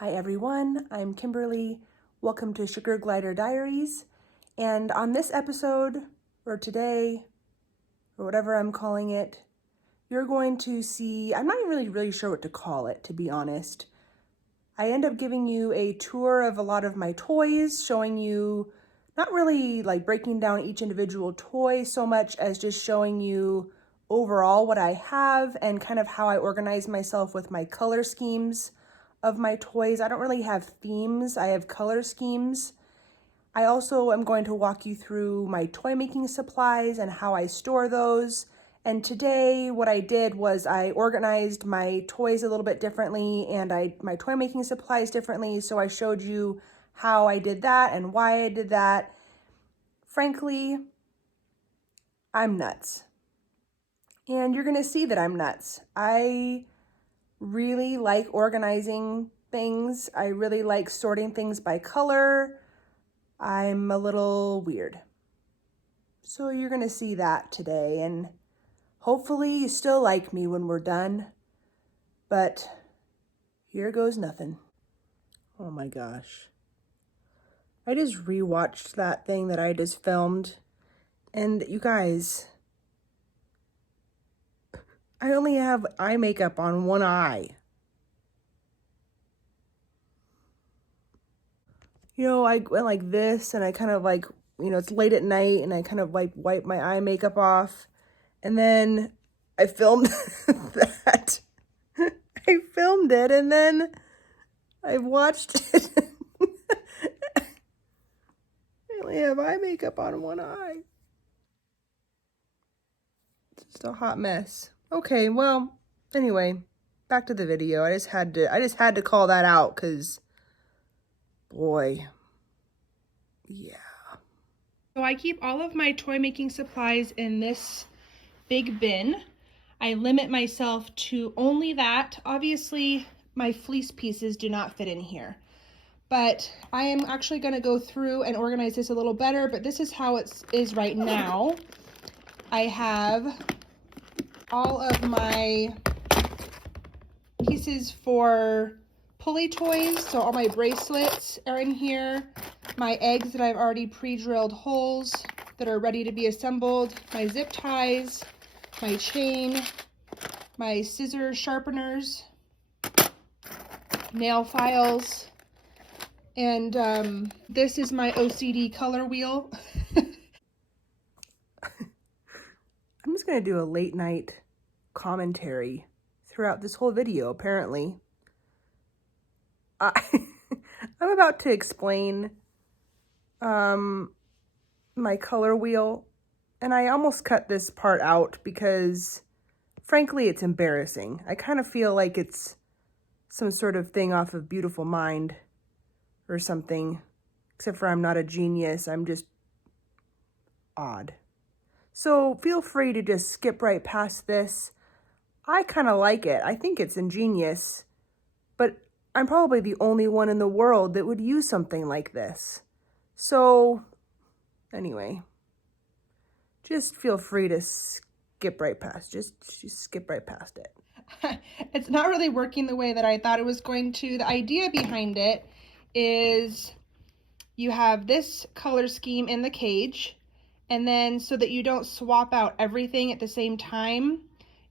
Hi everyone, I'm Kimberly. Welcome to Sugar Glider Diaries. And on this episode, or today, or whatever I'm calling it, you're going to see, I'm not even really sure what to call it, to be honest. I end up giving you a tour of a lot of my toys, showing you, not really like breaking down each individual toy so much as just showing you overall what I have and kind of how I organize myself with my color schemes of my toys. I don't really have themes, I have color schemes. I also am going to walk you through my toy making supplies and how I store those. And today what I did was I organized my toys a little bit differently and my toy making supplies differently. So I showed you how I did that and why I did that. Frankly, I'm nuts. And you're gonna see that I'm nuts. I really like organizing things. I really like sorting things by color. I'm a little weird. So you're gonna see that today, and hopefully you still like me when we're done. But here goes nothing. Oh my gosh. I just rewatched that thing that I just filmed, and you guys, I only have eye makeup on one eye. You know, I went like this and I kind of like, it's late at night and I kind of like wipe my eye makeup off. And then I filmed that. I filmed it and then I watched it. I only have eye makeup on one eye. It's just a hot mess. Okay, well, anyway, back to the video. I just had to call that out because boy. Yeah. So I keep all of my toy making supplies in this big bin. I limit myself to only that. Obviously, my fleece pieces do not fit in here. But I am actually going to go through and organize this a little better, but this is how it is right now. I have all of my pieces for pulley toys, so all my bracelets are in here, my eggs that I've already pre-drilled holes that are ready to be assembled, my zip ties, my chain, my scissor sharpeners, nail files, and this is my OCD color wheel. I'm just gonna do a late night commentary throughout this whole video, apparently. I'm about to explain my color wheel, and I almost cut this part out because frankly it's embarrassing. I kind of feel like it's some sort of thing off of Beautiful Mind or something, except for I'm not a genius, I'm just odd. So feel free to just skip right past this. I kind of like it. I think it's ingenious, but I'm probably the only one in the world that would use something like this. So anyway, just feel free to skip right past, just skip right past it. It's not really working the way that I thought it was going to. The idea behind it is you have this color scheme in the cage, and then so that you don't swap out everything at the same time,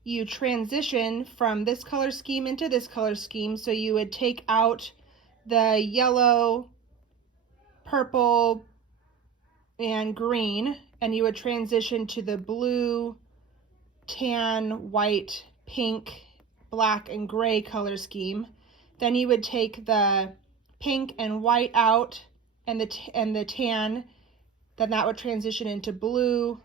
you transition from this color scheme into this color scheme. So you would take out the yellow, purple, and green, and you would transition to the blue, tan, white, pink, black, and gray color scheme. Then you would take the pink and white out and the tan, then that would transition into blue,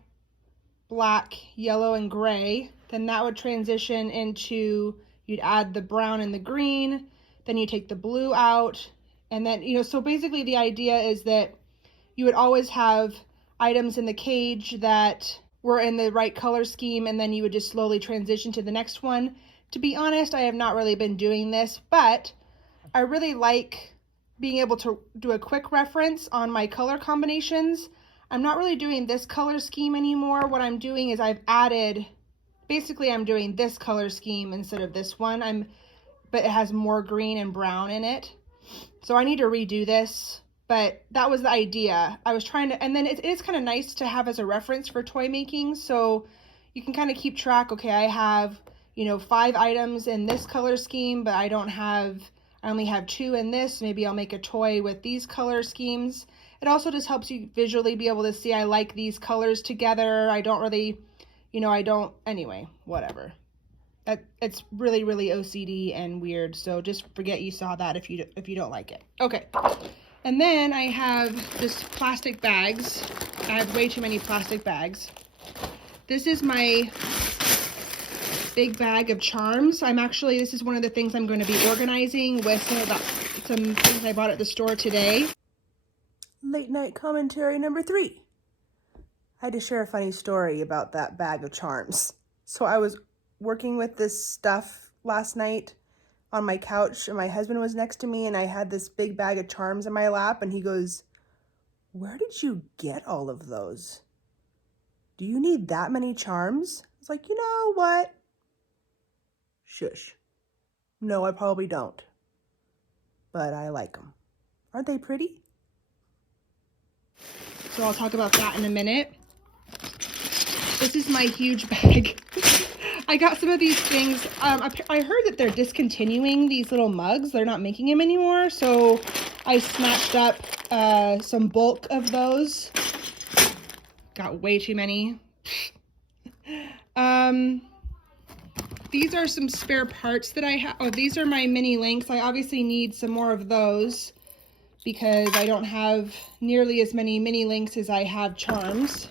black, yellow, and gray. Then that would transition into, you'd add the brown and the green, then you take the blue out, and then, so basically the idea is that you would always have items in the cage that were in the right color scheme, and then you would just slowly transition to the next one. To be honest, I have not really been doing this, but I really like being able to do a quick reference on my color combinations. I'm not really doing this color scheme anymore. What I'm doing is I'm doing this color scheme instead of this one, but it has more green and brown in it. So I need to redo this, but that was the idea. I was trying to, and then it is kind of nice to have as a reference for toy making. So you can kind of keep track. Okay, I have, you know, 5 items in this color scheme, but I only have 2 in this. Maybe I'll make a toy with these color schemes. It also just helps you visually be able to see, I like these colors together. I don't really, you know, anyway, whatever. It's really, really OCD and weird. So just forget you saw that if you don't like it. Okay. And then I have just plastic bags. I have way too many plastic bags. This is my big bag of charms. This is one of the things I'm going to be organizing with some things I bought at the store today. Late night commentary number 3. I had to share a funny story about that bag of charms. So I was working with this stuff last night on my couch, and my husband was next to me, and I had this big bag of charms in my lap, and he goes, "Where did you get all of those? Do you need that many charms?" I was like, "You know what? Shush. No, I probably don't. But I like them. Aren't they pretty?" So I'll talk about that in a minute. This is my huge bag. I got some of these things. I heard that they're discontinuing these little mugs. They're not making them anymore. So I snatched up some bulk of those. Got way too many. These are some spare parts that I have. Oh, these are my mini links. I obviously need some more of those because I don't have nearly as many mini links as I have charms.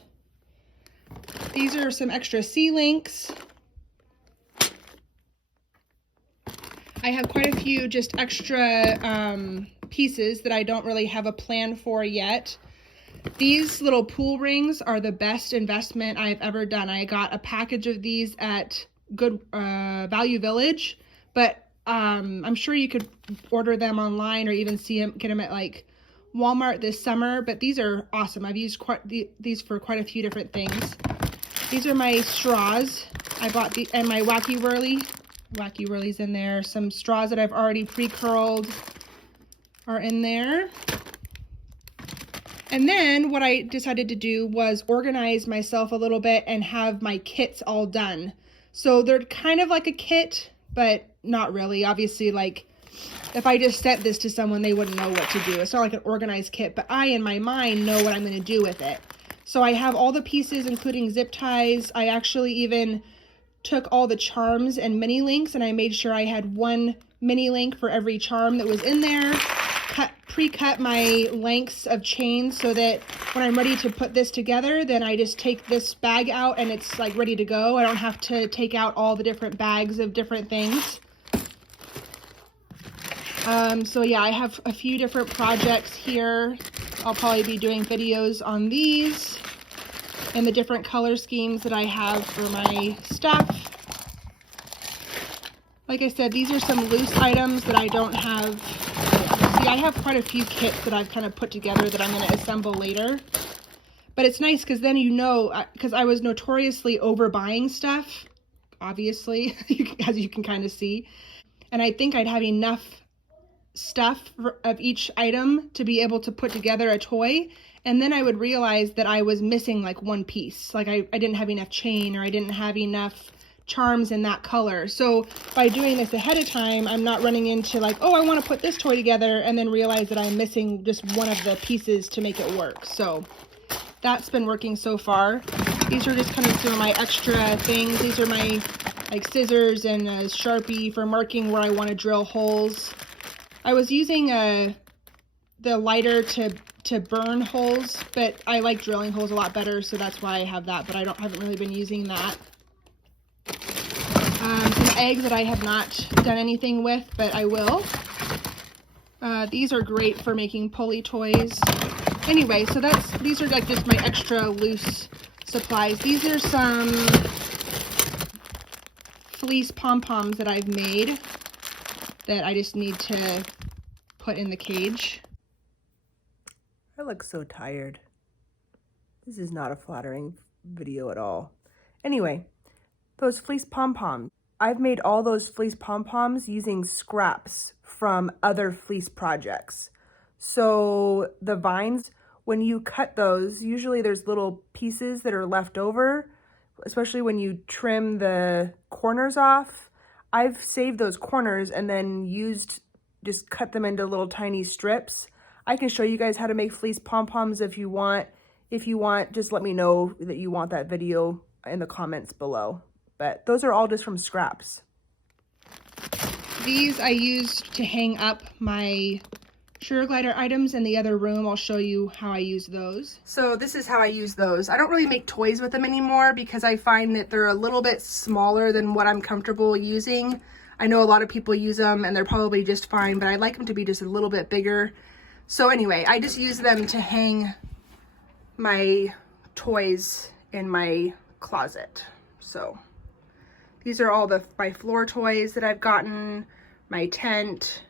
These are some extra C-links. I have quite a few just extra pieces that I don't really have a plan for yet. These little pool rings are the best investment I've ever done. I got a package of these at Good Value Village, but I'm sure you could order them online or even get them at like Walmart this summer. But these are awesome. I've used these for quite a few different things. These are my straws. I bought and my wacky whirly's in there. Some straws that I've already pre-curled are in there. And then what I decided to do was organize myself a little bit and have my kits all done. So they're kind of like a kit, but not really. Obviously, like if I just sent this to someone, they wouldn't know what to do. It's not like an organized kit, but I, in my mind, know what I'm going to do with it. So I have all the pieces, including zip ties. I actually even took all the charms and mini links, and I made sure I had one mini link for every charm that was in there. Pre-cut my lengths of chains so that when I'm ready to put this together, then I just take this bag out and it's like ready to go. I don't have to take out all the different bags of different things. So yeah, I have a few different projects here. I'll probably be doing videos on these and the different color schemes that I have for my stuff. Like I said, these are some loose items that I don't have. See, I have quite a few kits that I've kind of put together that I'm going to assemble later. But it's nice because then you know, because I was notoriously overbuying stuff, obviously, as you can kind of see. And I think I'd have enough stuff of each item to be able to put together a toy. And then I would realize that I was missing like one piece. Like I didn't have enough chain, or I didn't have enough charms in that color. So by doing this ahead of time, I'm not running into like, oh, I want to put this toy together and then realize that I'm missing just one of the pieces to make it work. So that's been working so far. These are just kind of some of my extra things. These are my like scissors and a Sharpie for marking where I want to drill holes. I was using the lighter to burn holes, but I like drilling holes a lot better, so that's why I have that, but I haven't really been using that. Some eggs that I have not done anything with, but I will. These are great for making pulley toys. Anyway, so these are like just my extra loose supplies. These are some fleece pom-poms that I've made that I just need to put in the cage. I look so tired. This is not a flattering video at all. Anyway, those fleece pom-poms. I've made all those fleece pom-poms using scraps from other fleece projects. So the vines, when you cut those, usually there's little pieces that are left over, especially when you trim the corners off. I've saved those corners and then just cut them into little tiny strips. I can show you guys how to make fleece pom-poms if you want. If you want, just let me know that you want that video in the comments below. But those are all just from scraps. These I used to hang up my sugar glider items in the other room. I'll show you how I use those. So this is how I use those. I don't really make toys with them anymore because I find that they're a little bit smaller than what I'm comfortable using. I know a lot of people use them and they're probably just fine, but I like them to be just a little bit bigger. So anyway, I just use them to hang my toys in my closet. So these are all my floor toys that I've gotten, my tent.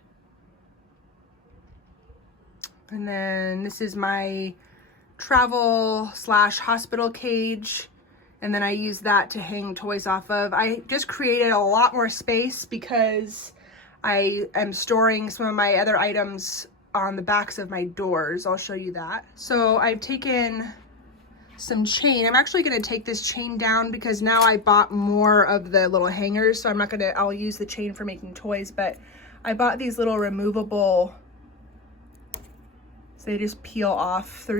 And then this is my travel/hospital cage. And then I use that to hang toys off of. I just created a lot more space because I am storing some of my other items on the backs of my doors. I'll show you that. So I've taken some chain. I'm actually gonna take this chain down because now I bought more of the little hangers. So I'll use the chain for making toys, but I bought these little removable, so they just peel off.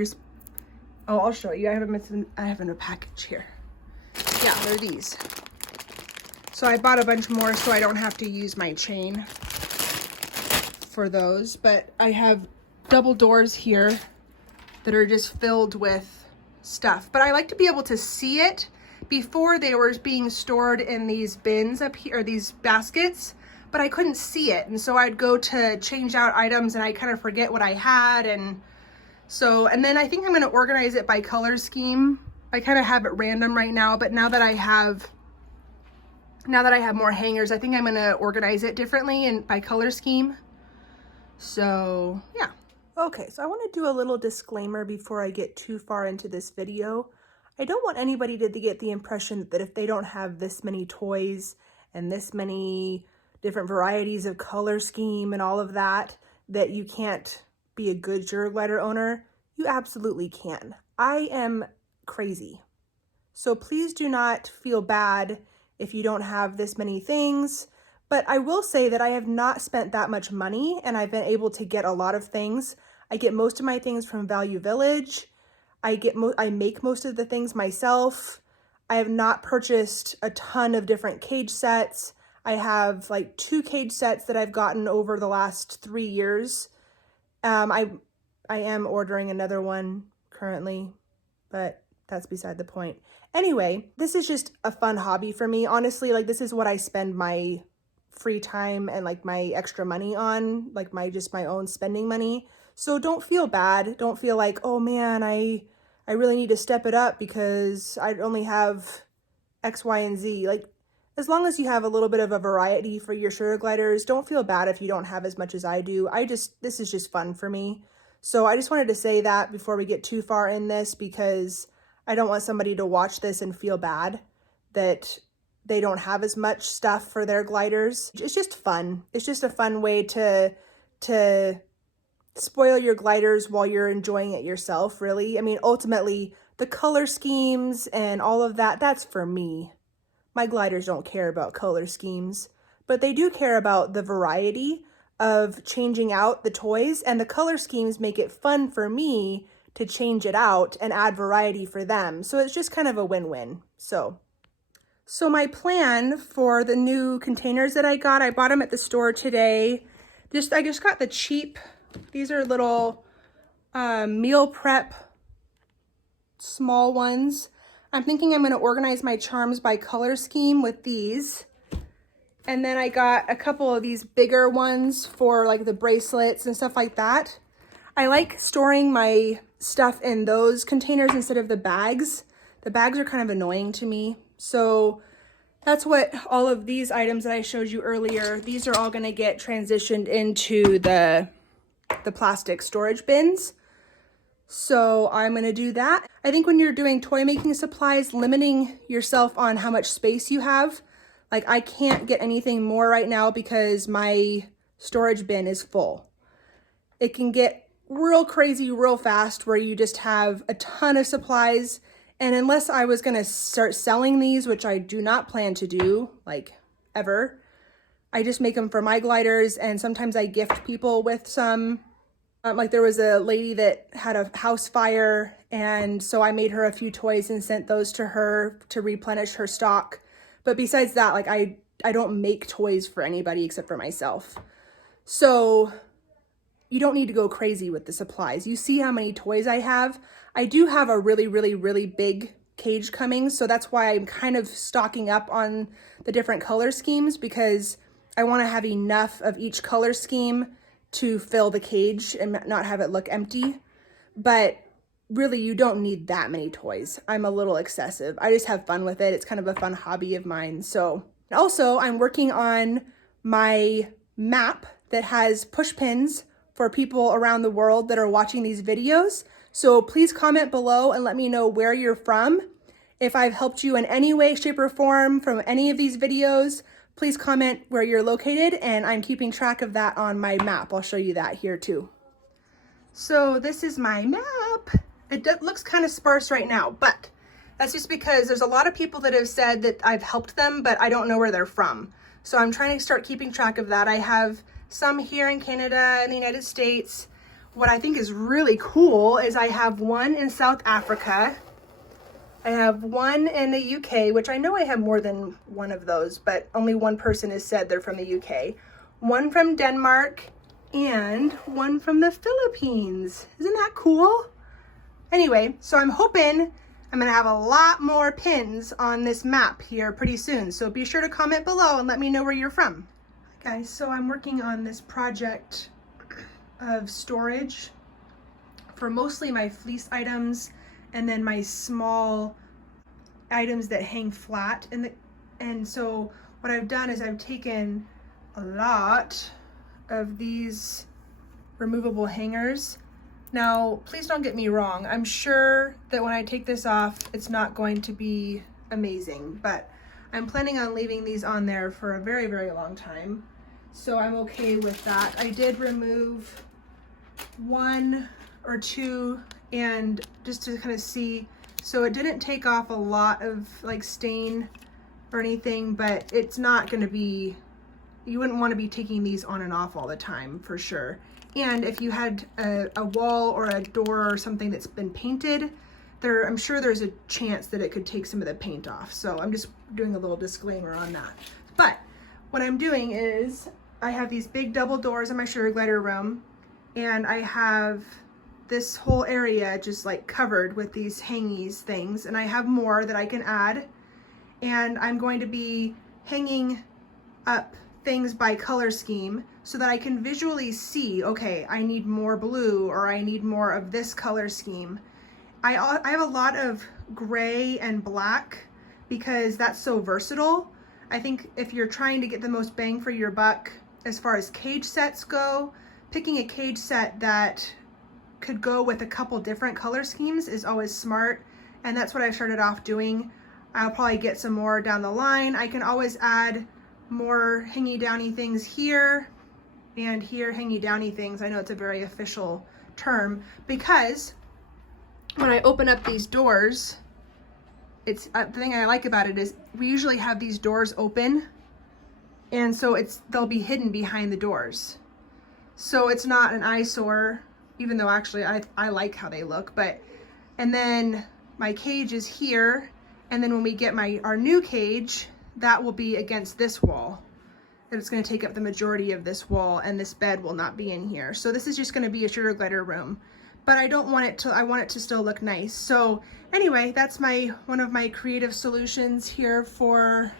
Oh, I'll show you. I have them in a package here. Yeah, they're these. So I bought a bunch more so I don't have to use my chain for those, but I have double doors here that are just filled with stuff. But I like to be able to see it. Before, they were being stored in these bins up here, or these baskets, but I couldn't see it. And so I'd go to change out items and I kind of forget what I had. And then I think I'm gonna organize it by color scheme. I kind of have it random right now, but now that I have more hangers, I think I'm gonna organize it differently and by color scheme. So yeah. Okay, so I want to do a little disclaimer before I get too far into this video. I don't want anybody to get the impression that if they don't have this many toys and this many different varieties of color scheme and all of that, that you can't be a good sugar glider owner. You absolutely can. I am crazy. So please do not feel bad if you don't have this many things. But I will say that I have not spent that much money and I've been able to get a lot of things. I get most of my things from Value Village. I make most of the things myself. I have not purchased a ton of different cage sets. I have like 2 cage sets that I've gotten over the last 3 years. I am ordering another one currently, but that's beside the point. Anyway, this is just a fun hobby for me. Honestly, like this is what I spend my free time and like my extra money on, like my own spending money. So don't feel bad. Don't feel like, oh man, I really need to step it up because I only have X, Y, and Z. Like as long as you have a little bit of a variety for your sugar gliders, don't feel bad if you don't have as much as I do. This is just fun for me. So I just wanted to say that before we get too far in this, because I don't want somebody to watch this and feel bad that they don't have as much stuff for their gliders. It's just fun. It's just a fun way to spoil your gliders while you're enjoying it yourself, really. I mean, ultimately, the color schemes and all of that, that's for me. My gliders don't care about color schemes, but they do care about the variety of changing out the toys, and the color schemes make it fun for me to change it out and add variety for them. So it's just kind of a win-win. So my plan for the new containers that I bought them at the store today. I just got the cheap, these are little meal prep small ones. I'm thinking I'm going to organize my charms by color scheme with these. And then I got a couple of these bigger ones for like the bracelets and stuff like that. I like storing my stuff in those containers instead of the bags. The bags are kind of annoying to me. So that's what all of these items that I showed you earlier, these are all going to get transitioned into the plastic storage bins. So I'm going to do that. I think when you're doing toy making supplies, limiting yourself on how much space you have, Like I can't get anything more right now because my storage bin is full. It can get real crazy real fast where you just have a ton of supplies. And unless I was gonna start selling these, which I do not plan to do, like ever, I just make them for my gliders, and sometimes I gift people with some. Like there was a lady that had a house fire, and so I made her a few toys and sent those to her to replenish her stock. But besides that, like I don't make toys for anybody except for myself. So you don't need to go crazy with the supplies. You see how many toys I have. I do have a really, really, really big cage coming, so that's why I'm kind of stocking up on the different color schemes, because I want to have enough of each color scheme to fill the cage and not have it look empty. But really, you don't need that many toys. I'm a little excessive. I just have fun with it. It's kind of a fun hobby of mine. So also, I'm working on my map that has push pins for people around the world that are watching these videos. So please comment below and let me know where you're from. If I've helped you in any way, shape, or form from any of these videos, please comment where you're located, and I'm keeping track of that on my map. I'll show you that here too. So this is my map. It looks kind of sparse right now, but that's just because there's a lot of people that have said that I've helped them, but I don't know where they're from. So I'm trying to start keeping track of that. I have some here in Canada and the United States. What I think is really cool is I have one in South Africa. I have one in the UK, which I know I have more than one of those, but only one person has said they're from the UK. One from Denmark and one from the Philippines. Isn't that cool? Anyway, so I'm hoping I'm gonna have a lot more pins on this map here pretty soon. So be sure to comment below and let me know where you're from. Guys, so I'm working on this project of storage for mostly my fleece items and then my small items that hang flat. And so what I've done is I've taken a lot of these removable hangers. Now, please don't get me wrong. I'm sure that when I take this off, it's not going to be amazing, but I'm planning on leaving these on there for a very, very long time. So I'm okay with that. I did remove one or two, and just to kind of see, so it didn't take off a lot of like stain or anything, but it's not going to be, you wouldn't want to be taking these on and off all the time for sure. And if you had a wall or a door or something that's been painted, I'm sure there's a chance that it could take some of the paint off. So I'm just doing a little disclaimer on that. But what I'm doing is I have these big double doors in my sugar glider room, and I have this whole area just like covered with these hangies things, and I have more that I can add. And I'm going to be hanging up things by color scheme so that I can visually see, okay, I need more blue, or I need more of this color scheme. I have a lot of gray and black because that's so versatile. I think if you're trying to get the most bang for your buck as far as cage sets go, picking a cage set that could go with a couple different color schemes is always smart, and that's what I started off doing. I'll probably get some more down the line. I can always add more hangy downy things here and here, hangy downy things. I know it's a very official term, because when I open up these doors, it's the thing I like about it is we usually have these doors open, and so they'll be hidden behind the doors. So it's not an eyesore, even though actually I like how they look. But, and then my cage is here, and then when we get our new cage, that will be against this wall. And it's going to take up the majority of this wall, and this bed will not be in here. So this is just going to be a sugar glider room. But I don't want it to, I want it to still look nice. So anyway, that's one of my creative solutions here for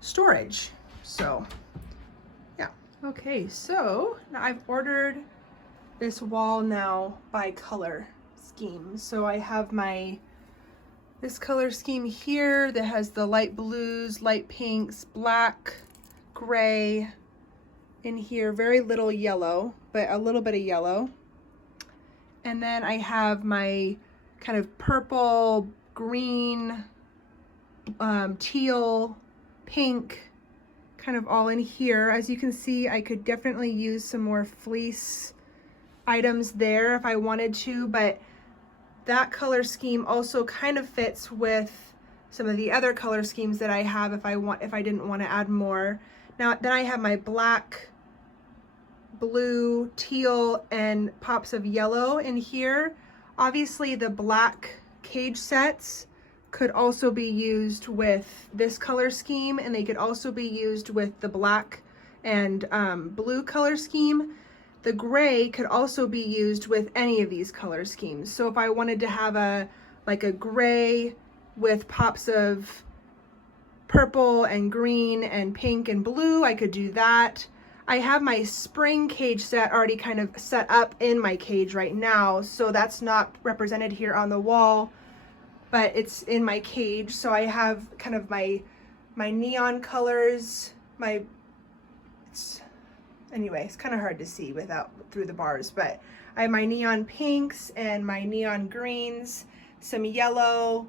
storage. So yeah. Okay, so now I've ordered this wall now by color scheme. So I have this color scheme here that has the light blues, light pinks, black, gray in here, very little yellow, but a little bit of yellow. And then I have my kind of purple, green, teal, pink, kind of all in here. As you can see, I could definitely use some more fleece items there if I wanted to, but that color scheme also kind of fits with some of the other color schemes that I have if I didn't want to add more. Now then I have my black, blue, teal, and pops of yellow in here. Obviously the black cage sets could also be used with this color scheme, and they could also be used with the black and blue color scheme. The gray could also be used with any of these color schemes. So if I wanted to have like a gray with pops of purple and green and pink and blue, I could do that. I have my spring cage set already kind of set up in my cage right now, so that's not represented here on the wall, but it's in my cage. So I have kind of my neon colors, anyway, it's kind of hard to see through the bars, but I have my neon pinks and my neon greens, some yellow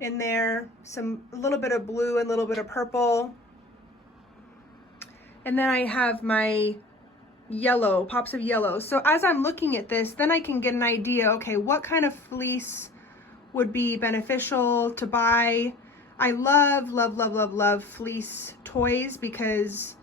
in there, a little bit of blue and a little bit of purple. And then I have my yellow, pops of yellow. So as I'm looking at this, then I can get an idea, okay, what kind of fleece would be beneficial to buy. I love, love, love, love, love fleece toys because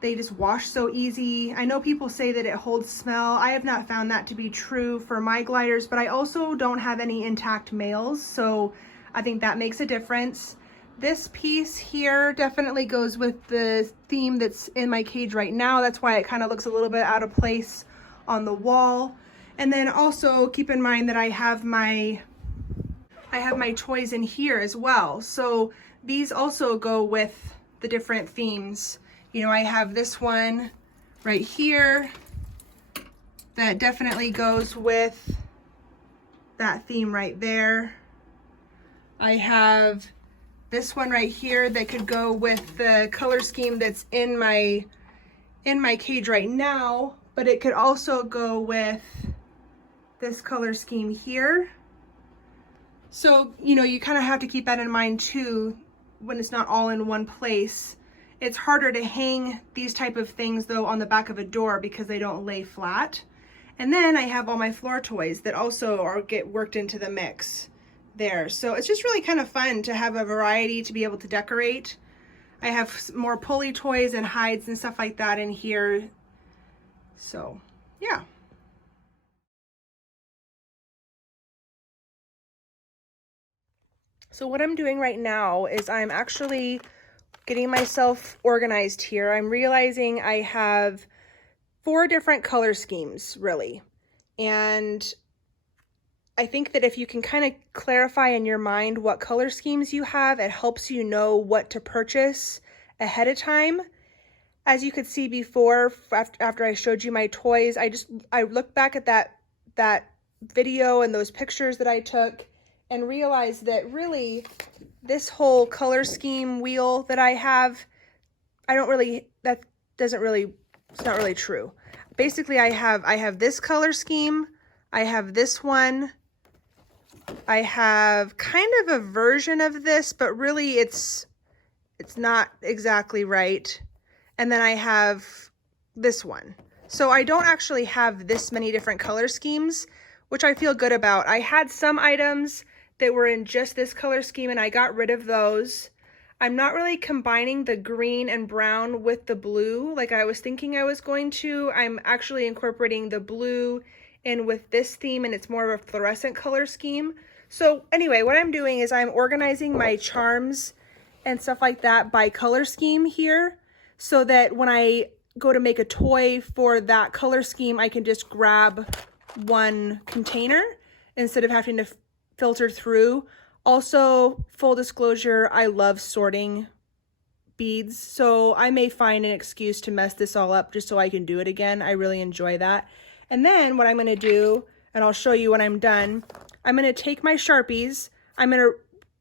they just wash so easy. I know people say that it holds smell. I have not found that to be true for my gliders, but I also don't have any intact males, so I think that makes a difference. This piece here definitely goes with the theme that's in my cage right now. That's why it kind of looks a little bit out of place on the wall. And then also keep in mind that I have my toys in here as well. So these also go with the different themes. You know, I have this one right here that definitely goes with that theme right there. I have this one right here that could go with the color scheme that's in my cage right now, but it could also go with this color scheme here. So, you know, you kind of have to keep that in mind too when it's not all in one place. It's harder to hang these type of things though on the back of a door because they don't lay flat. And then I have all my floor toys that also get worked into the mix there. So it's just really kind of fun to have a variety to be able to decorate. I have more pulley toys and hides and stuff like that in here. So yeah. So what I'm doing right now is I'm actually getting myself organized here. I'm realizing I have 4 different color schemes really. And I think that if you can kind of clarify in your mind what color schemes you have, it helps you know what to purchase ahead of time. As you could see before, after I showed you my toys, I looked back at that video and those pictures that I took and realized that really this whole color scheme wheel that I have, it's not really true. Basically I have this color scheme, I have this one, I have kind of a version of this, but really it's not exactly right. And then I have this one. So I don't actually have this many different color schemes, which I feel good about. I had some items that were in just this color scheme and I got rid of those. I'm not really combining the green and brown with the blue like I was thinking I was going to. I'm actually incorporating the blue in with this theme, and it's more of a fluorescent color scheme. So anyway, what I'm doing is I'm organizing my charms and stuff like that by color scheme here, so that when I go to make a toy for that color scheme, I can just grab one container instead of having to filter through. Also, full disclosure, I love sorting beads, so I may find an excuse to mess this all up just so I can do it again. I really enjoy that. And then what I'm going to do, and I'll show you when I'm done, I'm going to take my Sharpies, I'm going to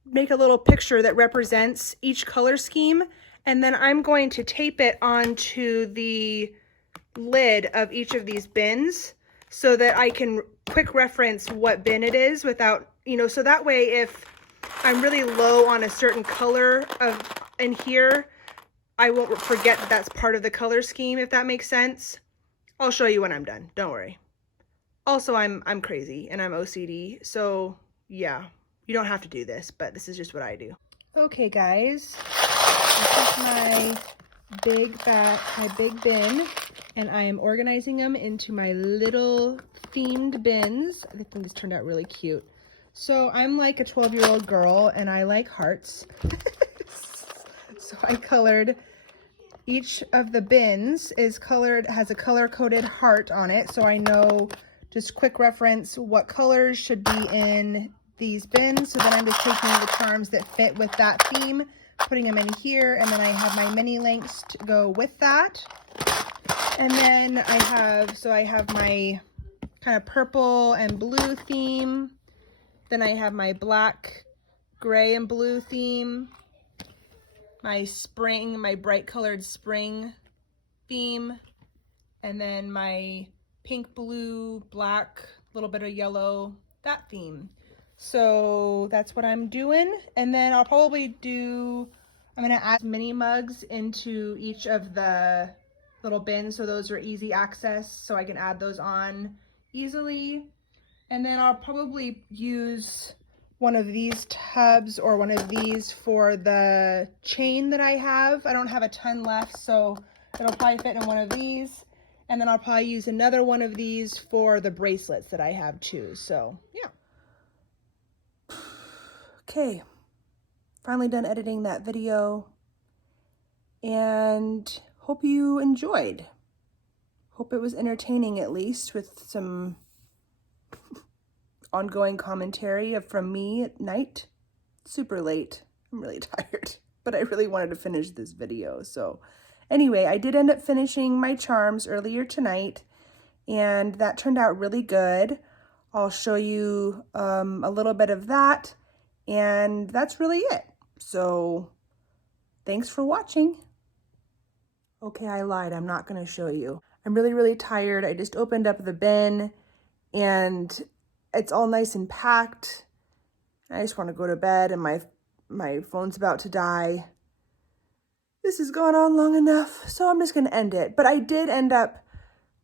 make a little picture that represents each color scheme, and then I'm going to tape it onto the lid of each of these bins so that I can quick reference what bin it is without, you know, so that way if I'm really low on a certain color of And here, I won't forget that that's part of the color scheme, if that makes sense. I'll show you when I'm done, don't worry. Also, I'm crazy and I'm OCD, so yeah, you don't have to do this, but this is just what I do. Okay guys, this is my big bin, and I am organizing them into my little themed bins. I think this turned out really cute. So I'm like a 12-year-old girl and I like hearts. So I colored each of the bins has a color-coded heart on it, so I know, just quick reference, what colors should be in these bins. So then I'm just taking the charms that fit with that theme, putting them in here, and then I have my mini links to go with that. And then I have my kind of purple and blue theme. Then I have my black, gray, and blue theme. My bright colored spring theme, and then my pink, blue, black, little bit of yellow, that theme. So that's what I'm doing. And then I'm gonna add mini mugs into each of the little bins, so those are easy access, so I can add those on easily. And then I'll probably use one of these tubs or one of these for the chain that I have. I don't have a ton left, so it'll probably fit in one of these. And then I'll probably use another one of these for the bracelets that I have too. So yeah. Okay, finally done editing that video, and hope you enjoyed. Hope it was entertaining, at least, with some ongoing commentary from me at night. Super late. I'm really tired, but I really wanted to finish this video. So anyway, I did end up finishing my charms earlier tonight, and that turned out really good. I'll show you a little bit of that, and that's really it. So thanks for watching. Okay, I lied. I'm not going to show you. I'm really, really tired. I just opened up the bin, and it's all nice and packed. I just want to go to bed, and my phone's about to die. This has gone on long enough, so I'm just going to end it. But I did end up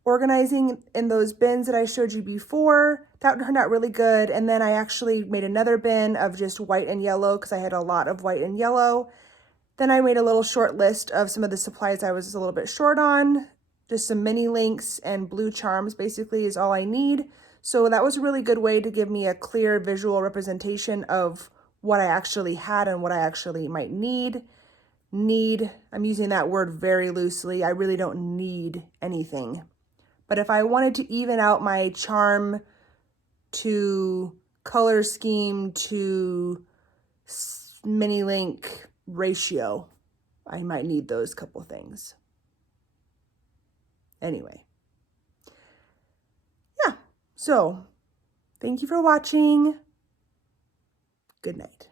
organizing in those bins that I showed you before. That turned out really good. And then I actually made another bin of just white and yellow because I had a lot of white and yellow. Then I made a little short list of some of the supplies I was a little bit short on. Just some mini links and blue charms basically is all I need. So that was a really good way to give me a clear visual representation of what I actually had and what I actually might need. I'm using that word very loosely. I really don't need anything. But if I wanted to even out my charm to color scheme to mini link ratio, I might need those couple things. Anyway. Yeah, so thank you for watching. Good night.